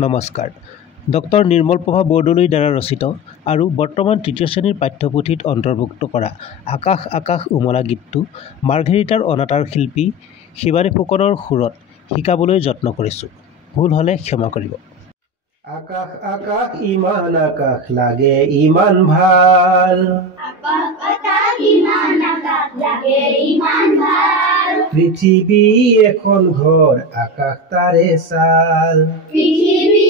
নমস্কাৰ। ডক্টৰ নিৰ্মল প্ৰভা বৰদলৈৰ দ্বাৰা ৰচিত আৰু বৰ্তমান তৃতীয় শ্ৰেণীৰ পাঠ্যপুথিত অন্তৰ্ভুক্ত কৰা আকাশ আকাশ উমলা গীতটো মাৰ্ঘেৰিটাৰ অনাতাঁৰ শিল্পী শিৱানী ফুকনৰ সুৰত শিকাবলৈ যত্ন কৰিছোঁ। ভুল হ'লে ক্ষমা কৰিব। আকাশ আকাশ ইমান আকাশ লাগে ইমান ভাল, আকাশ আকাশ ইমান আকাশ লাগে ইমান ভাল, পৃথিৱী এখন ঘৰ আকাশ তাৰে চাল, পৃথিৱী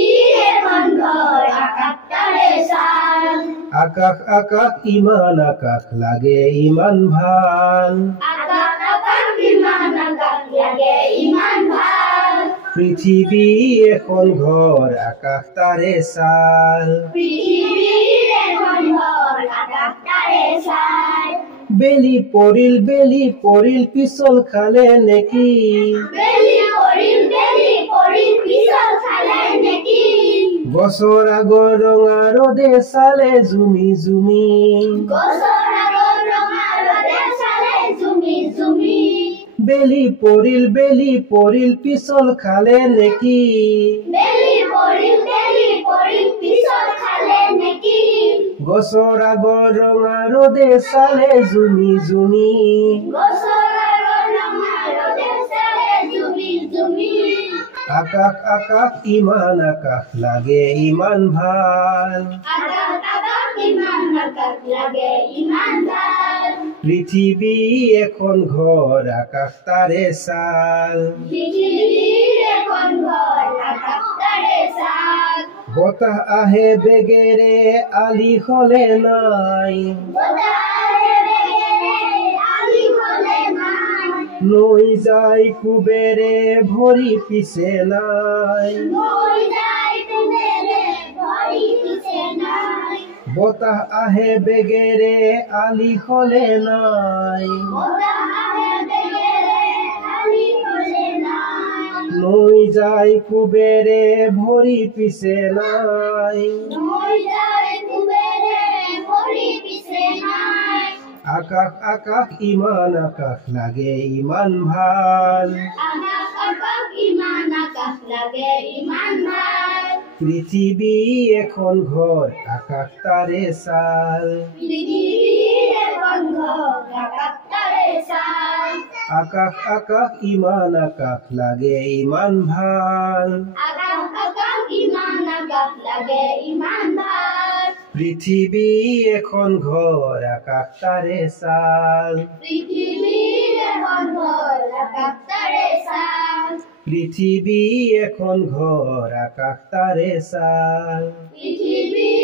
এখন ঘৰ আকাশ তাৰে চাল, আকাশ আকাশ ইমান আকাশ লাগে ইমান ভাল, আকাশ আকাশ ইমান আকাশ লাগে ইমান ভাল, পৃথিৱী এখন ঘৰ আকাশ তাৰে চাল, পৃথিৱী এখন ঘৰ আকাশ তাৰে চাল, বেলি পৰিল পিছল খালে নেকি, বেলি পৰিল পিছল খালে নেকি, গছৰ আগৰ ৰঙা ৰ'দে চালে জুমি জুমি, গছৰ আগত ৰঙা ৰ'দে চালে জুমি জুমি, বেলি পৰিল পিছল খালে নেকি, বেলি পৰিল পিছল খালে নেকি, গছৰ আগৰ ৰঙা ৰ'দে চালে জুমি জুমি, গছৰ আগত ৰঙা ৰ'দে চালে জুমি জুমি, আকাশ আকাশ ইমান আকাশ লাগে ইমান ভাল, আকাশ আকাশ ইমান আকাশ লাগে ইমান ভাল, পৃথিৱী এখন ঘৰ আকাশ তাৰে চাল, পৃথিৱীৰ এখন ঘৰ আকাশ তাৰে চাল, বতাহ আহে বেগেৰে আলি হলে নাই, বতাহে বেগেৰে আলি হ'লে নাই, নৈ যায় কুবেৰে ভৰি পিছে নাই, নৈ যায় কুবেৰে ভৰি পিছে নাই, বতাহ আহে বেগেৰে আলি হলে নাই, বতাহে বেগেৰে আলি হ'লে নাই, নৈ যায় কুবেৰে ভৰি পিছে নাই, নৈ যায় কুবেৰে ভৰি পিছে নাই, আকাশ আকাশ ইমান আকাশ লাগে ইমান ভাল, আকাশ আকাশ ইমান আকাশ লাগে ইমান ভাল, পৃথিৱী এখন ঘৰ আকাশ তাৰে চাল, পৃথিৱীৰ এখন ঘৰ আকাশ তাৰে চাল, আকাশ আকাশ ইমান আকাশ লাগে ইমান ভাল, আকাশ আকাশ ইমান আকাশ লাগে ইমান ভাল, পৃথিৱী এখন ঘৰ আকাশ তাৰে চাল, পৃথিৱীৰ এখন ঘৰ আকাশ তাৰে চাল, পৃথিৱী এখন ঘৰ আকাশ তাৰে চাল, পৃথিৱীৰ